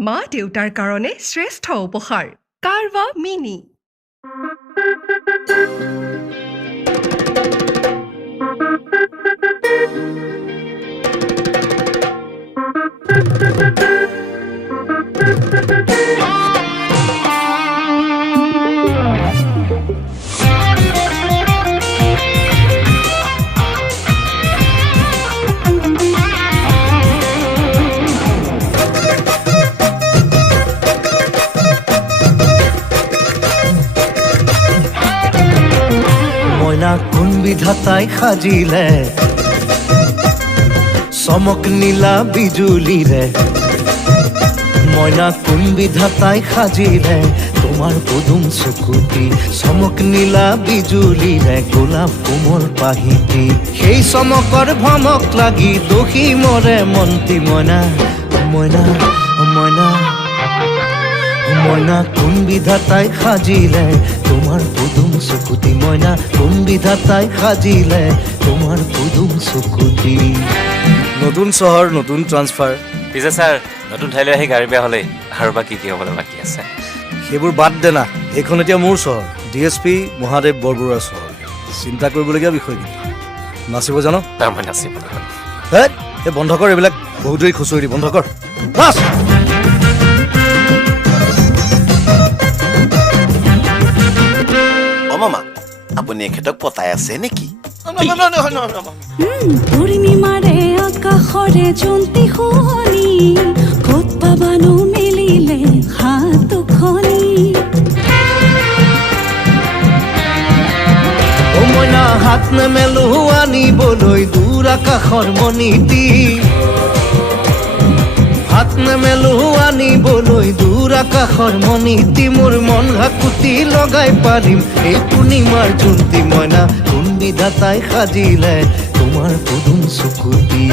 মা দেউতাৰ কাৰণে শ্ৰেষ্ঠ উপহাৰ কাৰৱা মিনি। কোন বিধাতাই সাজিলে চমক নীলা বিজুলীৰে মইনা কোন বিধাতাই সাজিলে তোমাৰ পদুম চকুতি চমক নীলা বিজুলীৰে গোলাপ কোমল পাহিতি সেই চমকৰ ভমক লাগি দোষী মৰে মন্তি মইনা মইনা মইনা মইনা কোন বিধাতাই সাজিলে তোমার পদুম চকুতি মইনা কোন বিধাতাই সাজিলে তোমার পদুম চকুতি নতুন চহৰ নতুন ট্ৰান্সফাৰ পিছে ছাৰ নতুন ঠাইলৈ আহি গাড়ী বেয়া হ'লে আৰু বাকী কি হ'বলৈ বাকী আছে সেইবোৰ বাদ দে না এইখন এতিয়া মোৰ চহৰ DSP মহাদেৱ বৰবৰুৱাৰ চহৰ চিন্তা কৰিবলগীয়া বিষয় কিন্তু নাচিব জানো মই নাচিব হে এই বন্ধ কৰ এইবিলাক বহুত দেৰি খুচৰি দি বন্ধ কৰ নাচ মামা আপুনি এখেতক পতাই আছে নেকি পূৰ্ণিমাৰে আকাশৰে জন্তি শুনি ক'ত পাবানো মিলিলে হাতখনি মইনা হাত নেমেলো আনিবলৈ দূৰ আকাশৰ মণিটি হাত নেমেলো আনিবলৈ দূৰ আকাশৰ মণিটি মোৰ মন হাকুতি লগাই পাৰিম এই পূৰ্ণিমাৰ জোনটি মইনা কোন বিধাতাই সাজিলে তোমাৰ পদুম চকুতি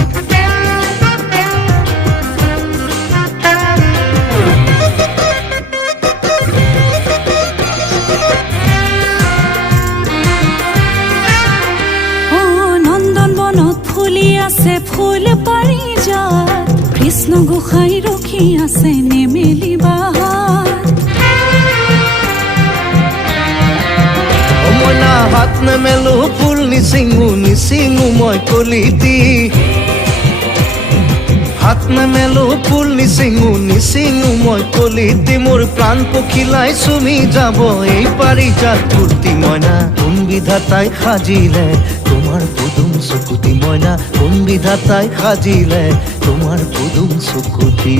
নন্দন বনত ফুলি আছে ফুল পাৰি যাত কৃষ্ণ গোসাঁই ৰখি আছে নেমেলি বাহাত মইনা হাত নেমেলো ফুল নিচিঙো মই কলিটি হাত নেমেলো ফুল নিচিঙো মই কলিটি মোৰ প্ৰাণ পখিলাই চুমি যাব এই পাৰিজাত ফুৰ্তি মইনা কোন বিধাতাই সাজিলে তোমাৰ পদুম চকুতি মইনা কোন বিধাতাই সাজিলে তোমাৰ পদুম চকুতি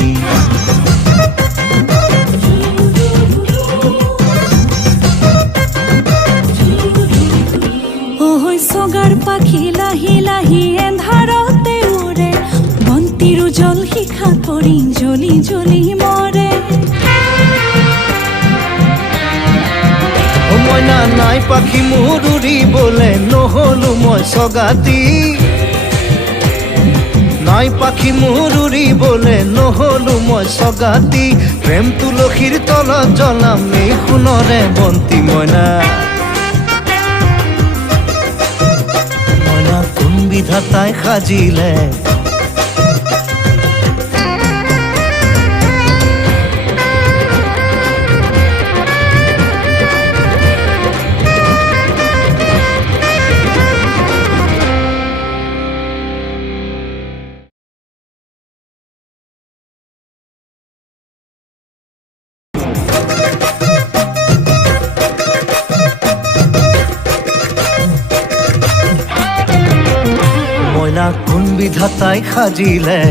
চগাৰ পাখি লাহি লাহি এন্ধাৰতে উৰে বন্তিৰো জল শিখা পৰি জ্বলি জ্বলি মৰে মইনা নাই পাখি মোৰ উৰিবলে নহলো মই চগাতি নাই পাখি মোৰ উৰিবলে নহলো মই চগাতি প্ৰেম তুলসীৰ তলত জ্বলাম এই সোণৰে বন্তি মইনা কোন বিধাতাই সাজিলে কোন বিধাতাই সাজিলে